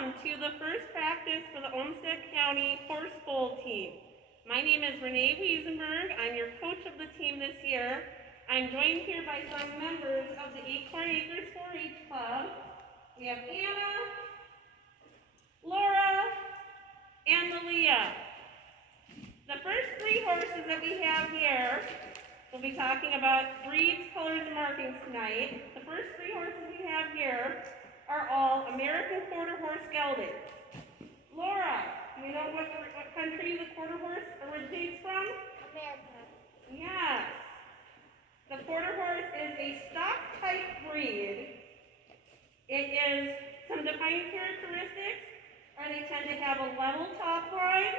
welcome to the first practice for the Olmsted County Horse Bowl team. My name is Renee Wiesenberg. I'm your coach of the team this year. I'm joined here by some members of the Acorn Acres 4-H Club. We have Anna, Laura, and Malia. The first three horses that we have here, we'll be talking about breeds, colors, and markings tonight. The first three horses we have here are all American Quarter Horse geldings. Laura, do you know what country the Quarter Horse originates from? America. Yes. The Quarter Horse is a stock type breed. It is, some defining characteristics are they tend to have a level top line,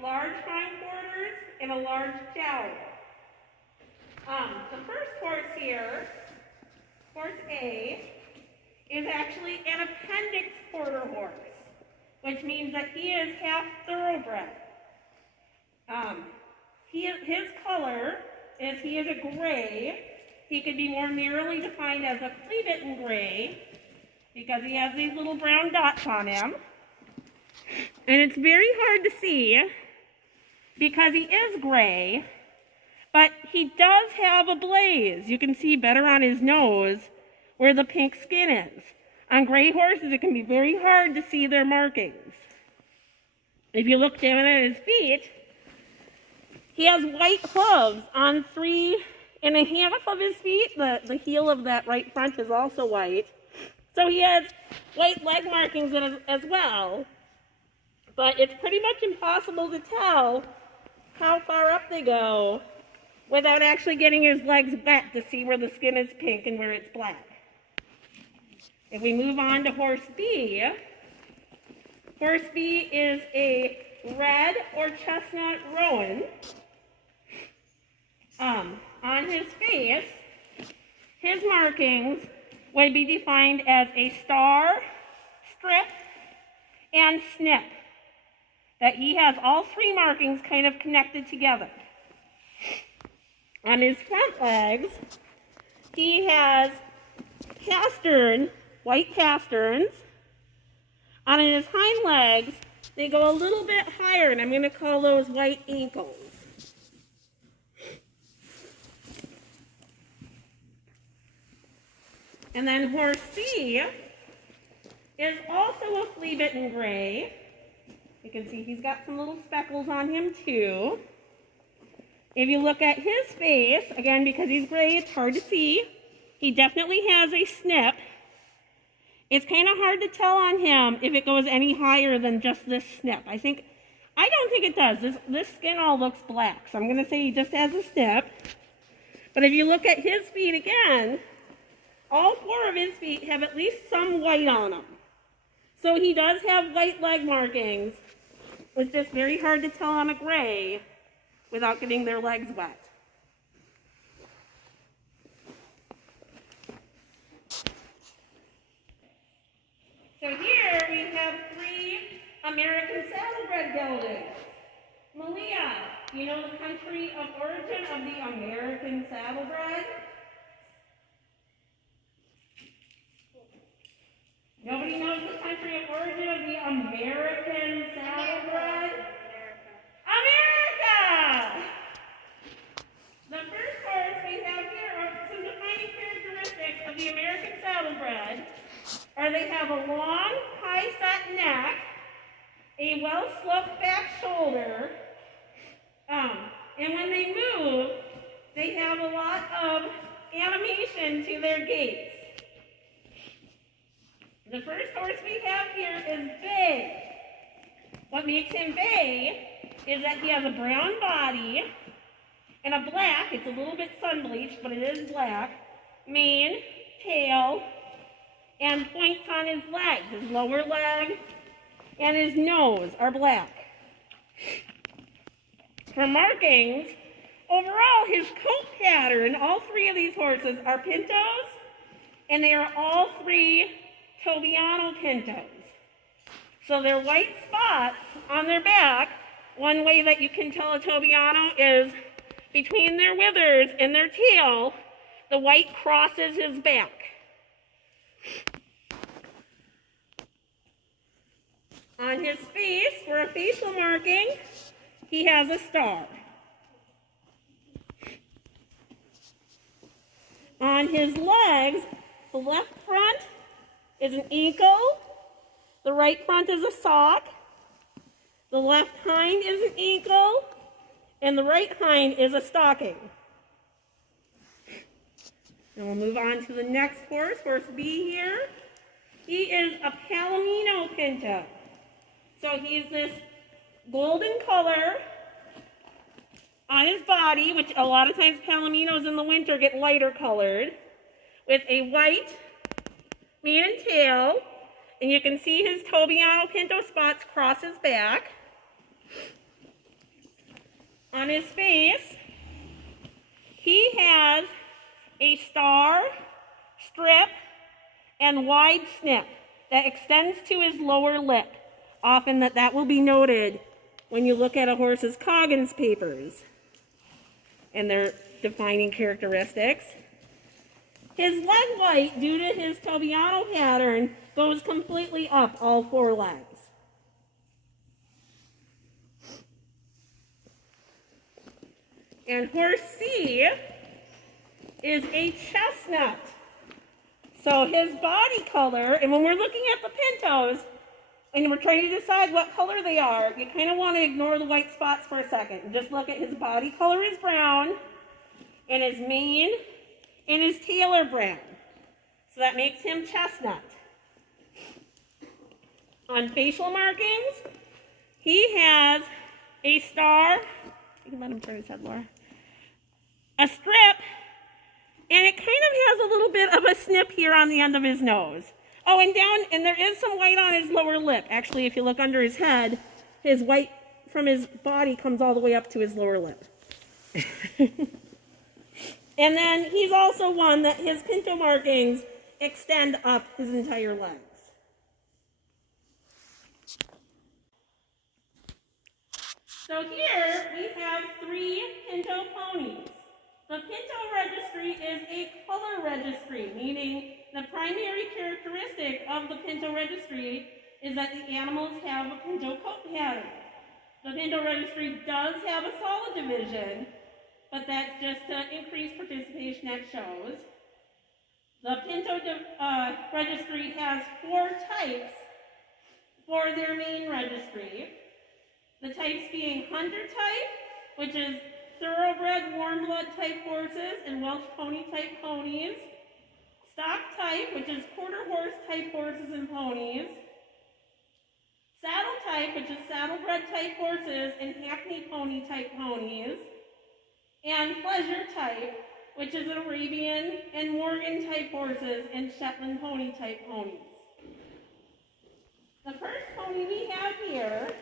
large hindquarters, and a large jowl. The first horse here, horse A, is actually an appendix quarter horse, which means that he is half thoroughbred. His color is he is a gray. He could be more narrowly defined as a flea bitten gray because he has these little brown dots on him. And it's very hard to see because he is gray, but he does have a blaze. You can see better on his nose where the pink skin is. On gray horses, it can be very hard to see their markings. If you look down at his feet, he has white hooves on 3.5 of his feet. The heel of that right front is also white. So he has white leg markings as well. But it's pretty much impossible to tell how far up they go without actually getting his legs wet to see where the skin is pink and where it's black. If we move on to horse B, horse B is a red or chestnut roan. On his face, his markings would be defined as a star, strip, and snip. That he has all three markings kind of connected together. On his front legs, he has white pasterns. On his hind legs, they go a little bit higher, and I'm going to call those white ankles. And then horse C is also a flea-bitten gray. You can see he's got some little speckles on him too. If you look at his face, again, because he's gray, it's hard to see. He definitely has a snip. It's kind of hard to tell on him if it goes any higher than just this snip. I don't think it does. This skin all looks black, so I'm going to say he just has a snip. But if you look at his feet again, all 4 of his feet have at least some white on them. So he does have white leg markings. It's just very hard to tell on a gray without getting their legs wet. So here we have 3 American saddlebred geldings. Malia, do you know the country of origin of the American saddlebred? Nobody knows the country of origin of the American saddlebred? America! The first horse we have here are some defining characteristics of the American saddlebred. They have a long, high-set neck, a well-sloped back shoulder, and when they move, they have a lot of animation to their gaits. The first horse we have here is Bay. What makes him Bay is that he has a brown body and a black, it's a little bit sun-bleached, but it is black, mane, tail, and points on his legs. His lower leg and his nose are black. For markings, overall his coat pattern, all 3 of these horses are pintos, and they are all 3 Tobiano pintos. So they're white spots on their back. One way that you can tell a Tobiano is between their withers and their tail, the white crosses his back. On his face, for a facial marking, he has a star. On his legs, the left front is an ankle, the right front is a sock, the left hind is an ankle, and the right hind is a stocking. And we'll move on to the next horse, horse B here. He is a Palomino Pinto. So he's this golden color on his body, which a lot of times Palominos in the winter get lighter colored, with a white mane and tail, and you can see his Tobiano Pinto spots cross his back. On his face, he has a star, strip, and wide snip that extends to his lower lip. Often that will be noted when you look at a horse's Coggins papers and their defining characteristics. His leg white, due to his Tobiano pattern, goes completely up all four legs. And horse C is a chestnut. So his body color, and when we're looking at the pintos, and we're trying to decide what color they are, you kind of want to ignore the white spots for a second. And just look at his body color is brown, and his mane and his tail are brown. So that makes him chestnut. On facial markings, he has a star. You can let him turn his head, Laura. A strip, and it kind of has a little bit of a snip here on the end of his nose. Oh, and there is some white on his lower lip. Actually, if you look under his head, his white from his body comes all the way up to his lower lip. And then he's also one that his pinto markings extend up his entire legs. So here we have 3 pinto ponies. The pinto registry is a color registry, meaning the primary characteristic of the pinto registry is that the animals have a pinto coat pattern. The pinto registry does have a solid division, but that's just to increase participation at shows. The pinto registry has 4 types for their main registry. The types being hunter type, which is thoroughbred warm blood type horses and Welsh pony type ponies. Stock type, which is quarter horse type horses and ponies. Saddle type, which is saddlebred type horses and hackney pony type ponies. And pleasure type, which is Arabian and Morgan type horses and Shetland pony type ponies. The first pony we have here,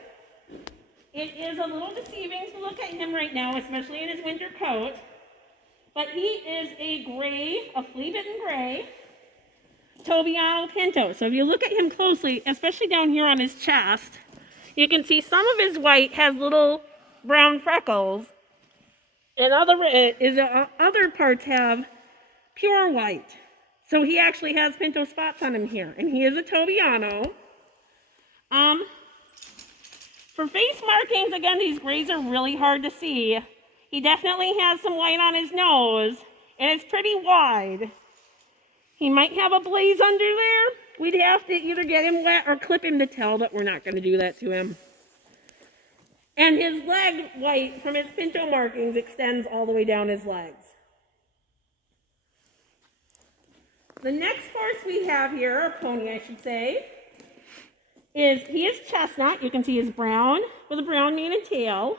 it is a little deceiving to look at him right now, especially in his winter coat, but he is a gray, a flea-bitten gray, Tobiano Pinto. So if you look at him closely, especially down here on his chest, you can see some of his white has little brown freckles, and other parts have pure white. So he actually has pinto spots on him here, and he is a Tobiano. For face markings, again, these grays are really hard to see. He definitely has some white on his nose, and it's pretty wide. He might have a blaze under there. We'd have to either get him wet or clip him to tell, but we're not going to do that to him. And his leg white from his pinto markings extends all the way down his legs. The next horse we have here, or pony I should say, he is chestnut. You can see he's brown with a brown mane and tail.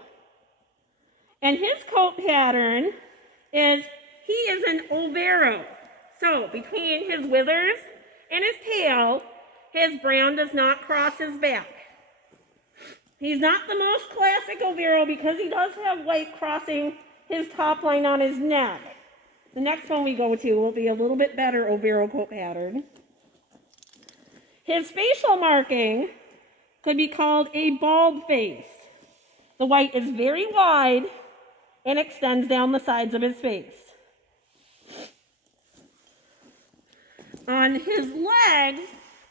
And his coat pattern is, he is an overo. So between his withers and his tail, his brown does not cross his back. He's not the most classic overo because he does have white crossing his top line on his neck. The next one we go to will be a little bit better overo coat pattern. His facial marking could be called a bald face. The white is very wide and extends down the sides of his face. On his legs,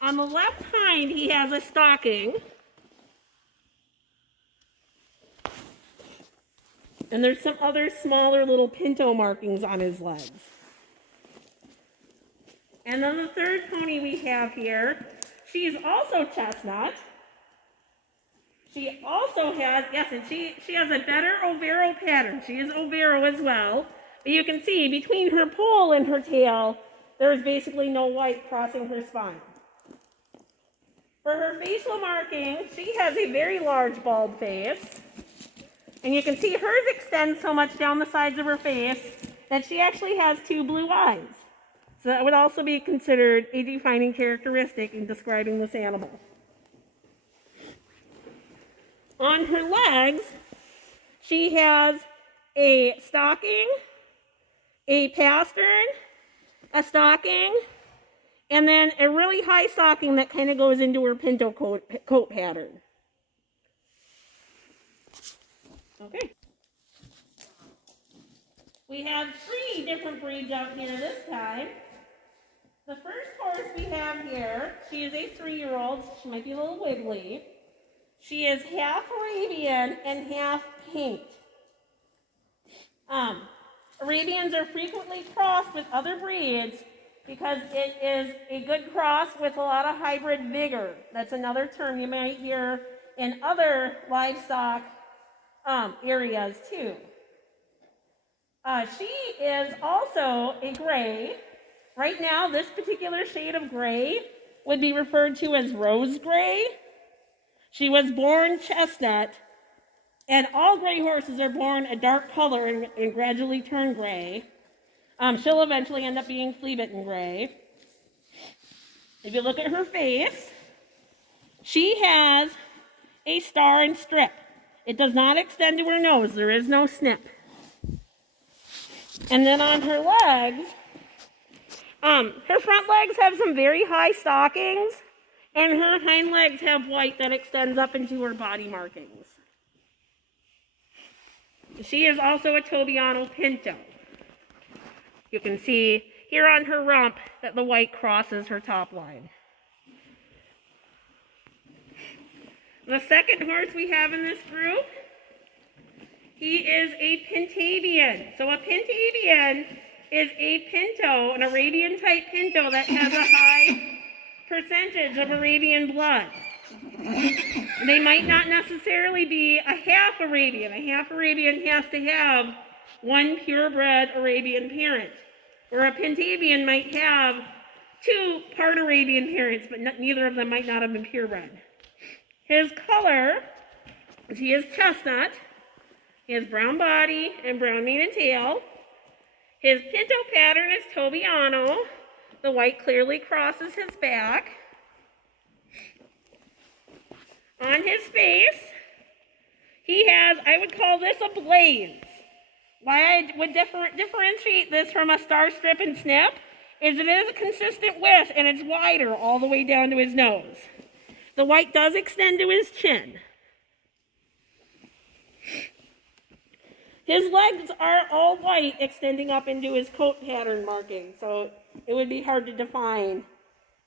on the left hind, he has a stocking. And there's some other smaller little pinto markings on his legs. And then the third pony we have here, she's also chestnut. She also has, yes, and she has a better Overo pattern. She is Overo as well. But you can see between her poll and her tail, there's basically no white crossing her spine. For her facial markings, she has a very large bald face. And you can see hers extends so much down the sides of her face that she actually has 2 blue eyes. So that would also be considered a defining characteristic in describing this animal. On her legs, she has a stocking, a pastern, a stocking, and then a really high stocking that kind of goes into her pinto coat pattern. Okay. We have 3 different breeds out here this time. The first horse we have here, she is a 3-year-old. She might be a little wiggly. She is half Arabian and half pink. Arabians are frequently crossed with other breeds because it is a good cross with a lot of hybrid vigor. That's another term you might hear in other livestock areas too. She is also a gray. Right now, this particular shade of gray would be referred to as rose gray. She was born chestnut, and all gray horses are born a dark color and gradually turn gray. She'll eventually end up being flea-bitten gray. If you look at her face, she has a star and strip. It does not extend to her nose. There is no snip. And then on her legs, her front legs have some very high stockings, and her hind legs have white that extends up into her body markings. She is also a Tobiano Pinto. You can see here on her rump that the white crosses her top line. The second horse we have in this group, he is a Pintavian. So a Pintavian is a pinto, an Arabian type pinto that has a high percentage of Arabian blood. They might not necessarily be a half Arabian. A half Arabian has to have one purebred Arabian parent, or a Pintavian might have 2 part Arabian parents, but neither of them might not have been purebred. His color, he is chestnut. He has brown body and brown mane and tail. His pinto pattern is Tobiano. The white clearly crosses his back. On his face, he has, I would call this a blaze. Why I would differentiate this from a star strip and snip is it is a consistent width and it's wider all the way down to his nose. The white does extend to his chin. His legs are all white, extending up into his coat pattern marking, so it would be hard to define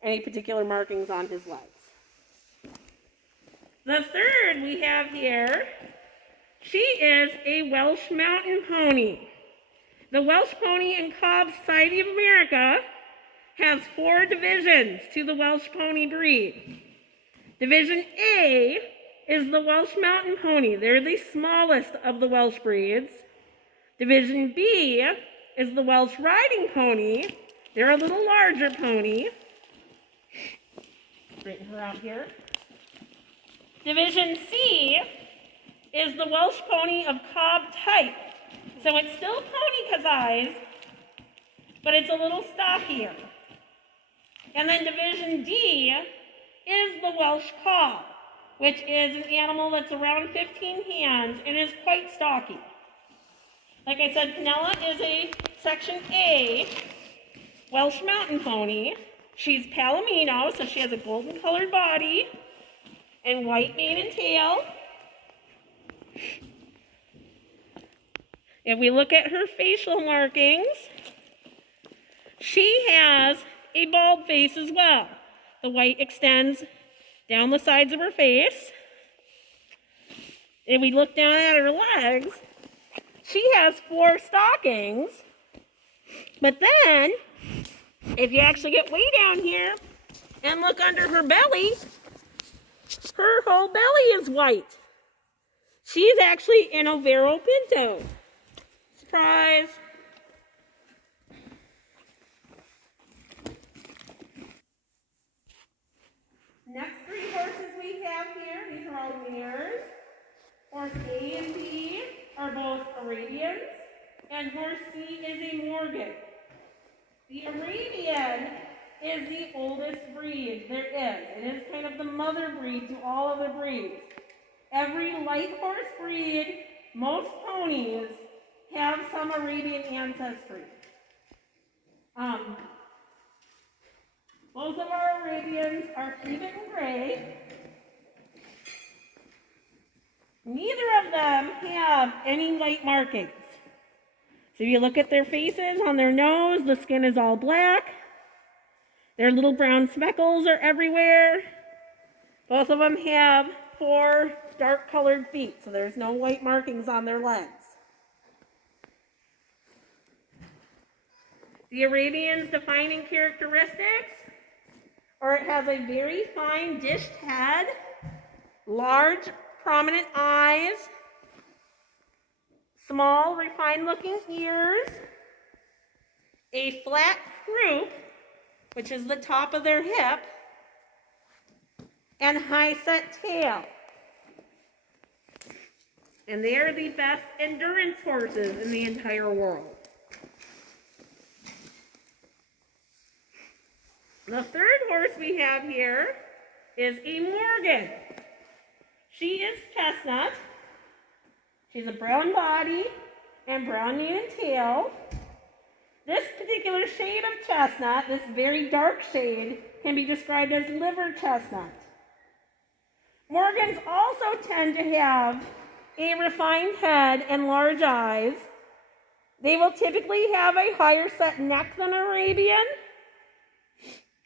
any particular markings on his legs. The third we have here, she is a Welsh Mountain Pony. The Welsh Pony in Cobb Society of America has 4 divisions to the Welsh Pony breed. Division A is the Welsh Mountain Pony. They're the smallest of the Welsh breeds. Division B is the Welsh Riding Pony. They're a little larger pony. Straighten her out here. Division C is the Welsh Pony of Cobb type. So it's still pony kazais, but it's a little stockier. And then Division D is the Welsh Cobb, which is an animal that's around 15 hands and is quite stocky. Like I said, Pinella is a Section A Welsh Mountain Pony. She's Palomino, so she has a golden colored body and white mane and tail. If we look at her facial markings, she has a bald face as well. The white extends down the sides of her face. If we look down at her legs, she has 4 stockings. But then, if you actually get way down here and look under her belly, her whole belly is white. She's actually an Overo Pinto. Surprise! Next 3 horses we have here, these are all mares. Horse A and B are both Arabians, and horse C is a Morgan. The Arabian is the oldest breed there is. It is kind of the mother breed to all other breeds. Every light horse breed, most ponies, have some Arabian ancestry. Both of our Arabians are flea-bitten gray. Neither of them have any white markings. So if you look at their faces, on their nose, the skin is all black. Their little brown speckles are everywhere. Both of them have 4 dark-colored feet, so there's no white markings on their legs. The Arabian's defining characteristics are it has a very fine dished head, large, prominent eyes, small, refined-looking ears, a flat croup, which is the top of their hip, and high-set tail. And they are the best endurance horses in the entire world. The third horse we have here is a Morgan. She is chestnut. She's a brown body and brown mane and tail. This particular shade of chestnut, this very dark shade, can be described as liver chestnut. Morgans also tend to have a refined head and large eyes. They will typically have a higher set neck than Arabian.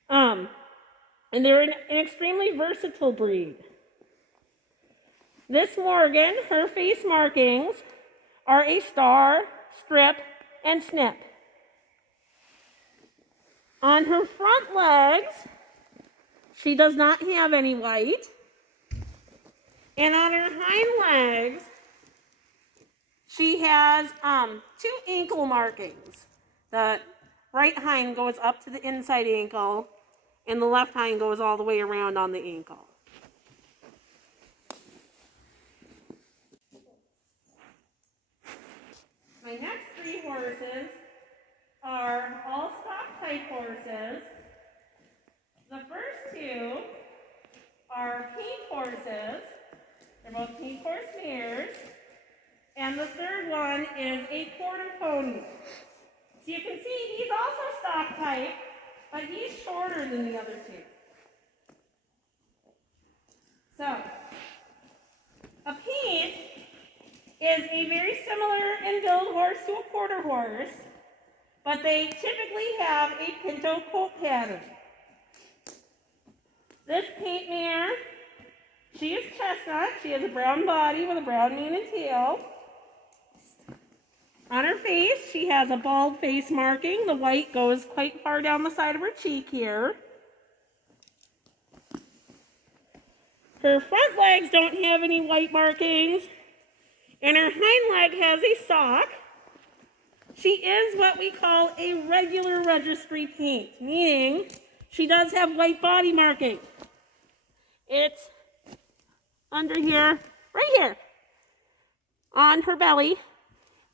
And they're an extremely versatile breed. This Morgan, her face markings are a star, strip, and snip. On her front legs, she does not have any white. And on her hind legs, she has 2 ankle markings. The right hind goes up to the inside ankle, and the left hind goes all the way around on the ankle. My next 3 horses are all stock type horses. The first 2 are pink horses. They're both pink horse mares. And the third one is a quarter pony. So you can see he's also stock type, but he's shorter than the other 2. So, a pink is a very similar in build horse to a quarter horse, but they typically have a pinto coat pattern. This paint mare, she is chestnut. She has a brown body with a brown mane and tail. On her face, she has a bald face marking. The white goes quite far down the side of her cheek here. Her front legs don't have any white markings, and her hind leg has a sock. She is what we call a regular registry paint, meaning she does have white body marking. It's under here, right here, on her belly.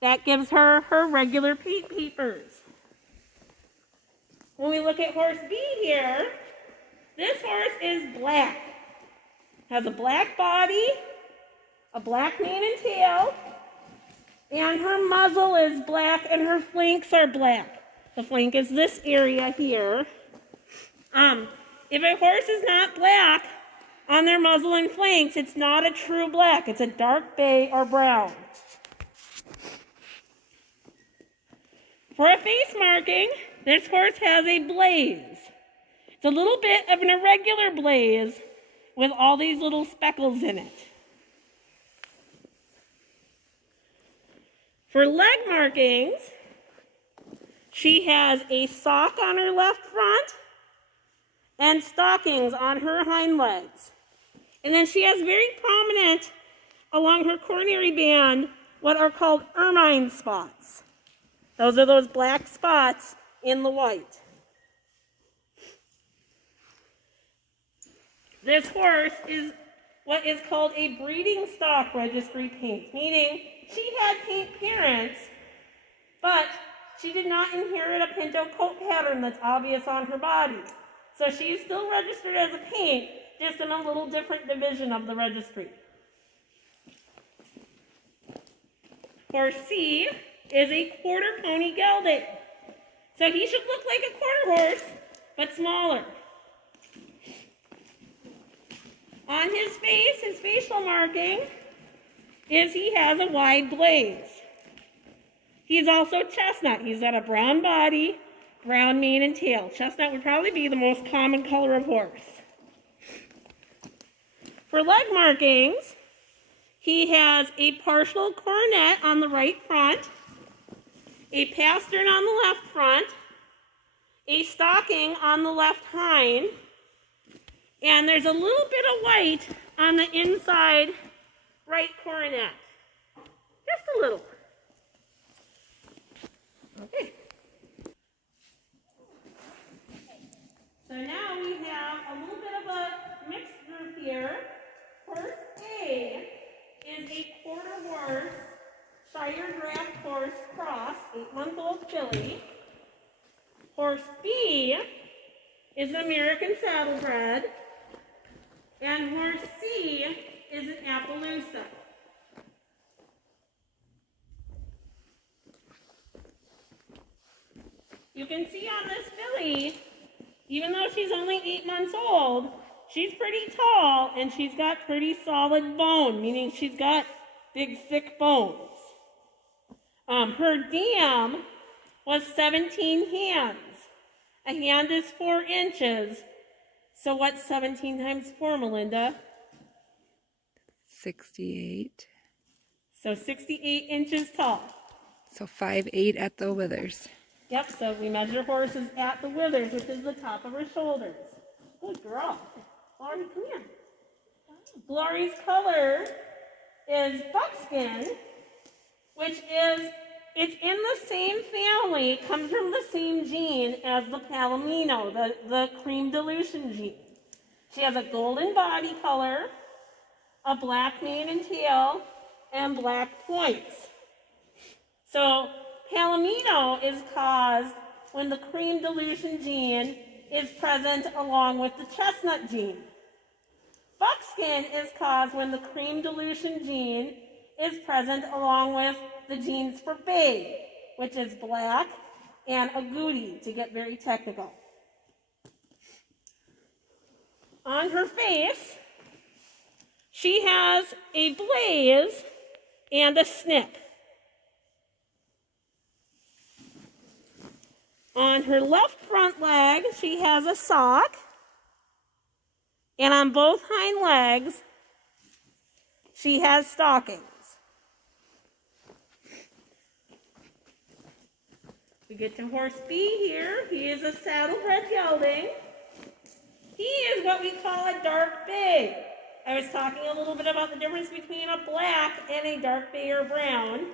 That gives her her regular paint papers. When we look at horse B here, this horse is black. Has a black body, a black mane and tail, and her muzzle is black and her flanks are black. The flank is this area here. If a horse is not black on their muzzle and flanks, it's not a true black. It's a dark bay or brown. For a face marking, this horse has a blaze. It's a little bit of an irregular blaze with all these little speckles in it. For leg markings, she has a sock on her left front and stockings on her hind legs. And then she has very prominent along her coronary band what are called ermine spots. Those are those black spots in the white. This horse is what is called a breeding stock registry paint, meaning she had paint parents, but she did not inherit a pinto coat pattern that's obvious on her body. So she's still registered as a paint, just in a little different division of the registry. Horse C is a quarter pony gelding. So he should look like a quarter horse, but smaller. On his face, his facial marking is he has a wide glaze. He's also chestnut. He's got a brown body, brown mane and tail. Chestnut would probably be the most common color of horse. For leg markings, he has a partial coronet on the right front, a pastern on the left front, a stocking on the left hind, and there's a little bit of white on the inside right coronet. Just a little. Okay. So now we have a little bit of a mixed group here. Horse A is a quarter horse, Shire draft horse cross, 8-month-old filly. Horse B is an American saddlebred. And horse C is an Appaloosa. You can see on this filly, even though she's only 8 months old, she's pretty tall and she's got pretty solid bone, meaning she's got big, thick bones. Her dam was 17 hands. A hand is 4 inches. So what's 17 times 4, Melinda? 68. So 68 inches tall. So 5'8" at the withers. Yep, so we measure horses at the withers, which is the top of her shoulders. Good girl. Glory, come here. Glory's color is buckskin, which is, it's in the same family, comes from the same gene as the Palomino, the cream dilution gene. She has a golden body color, a black mane and tail, and black points. So Palomino is caused when the cream dilution gene is present along with the chestnut gene. Buckskin is caused when the cream dilution gene is present along with the genes for bay, which is black and agouti, to get very technical. On her face, she has a blaze and a snip. On her left front leg, she has a sock, and on both hind legs, she has stockings. We get to horse B here. He is a saddlebred gelding. He is what we call a dark bay. I was talking a little bit about the difference between a black and a dark bay or brown.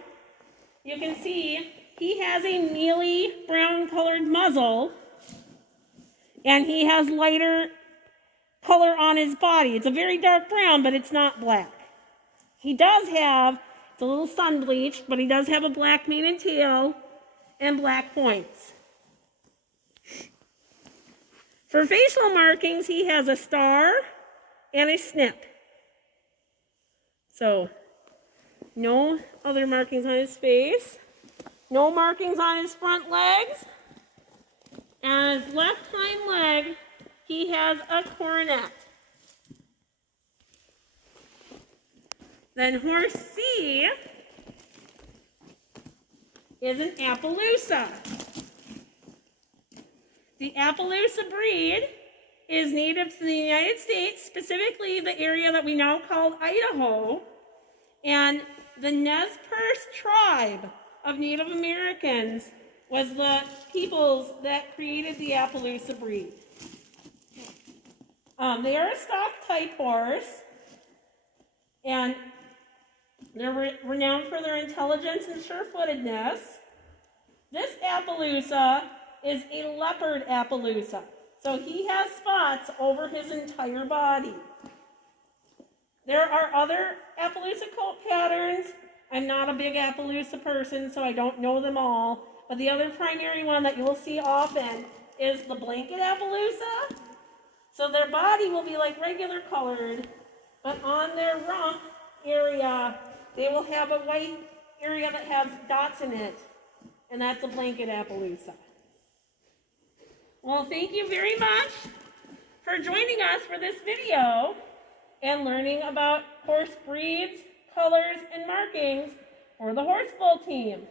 You can see he has a mealy brown colored muzzle, and he has lighter color on his body. It's a very dark brown, but it's not black. He does have, it's a little sun bleached, but he does have a black mane and tail and black points. For facial markings, he has a star and a snip. So, no other markings on his face. No markings on his front legs. And his left hind leg, he has a coronet. Then horse C is an Appaloosa. The Appaloosa breed is native to the United States, specifically the area that we now call Idaho. And the Nez Perce tribe of Native Americans was the peoples that created the Appaloosa breed. They are a stock type horse, and they're renowned for their intelligence and sure-footedness. This Appaloosa is a leopard Appaloosa, so he has spots over his entire body. There are other Appaloosa coat patterns. I'm not a big Appaloosa person, so I don't know them all, but the other primary one that you'll see often is the blanket Appaloosa. So their body will be like regular colored, but on their rump area, they will have a white area that has dots in it, and that's a blanket Appaloosa. Well, thank you very much for joining us for this video and learning about horse breeds, colors, and markings for the Horse Bowl team.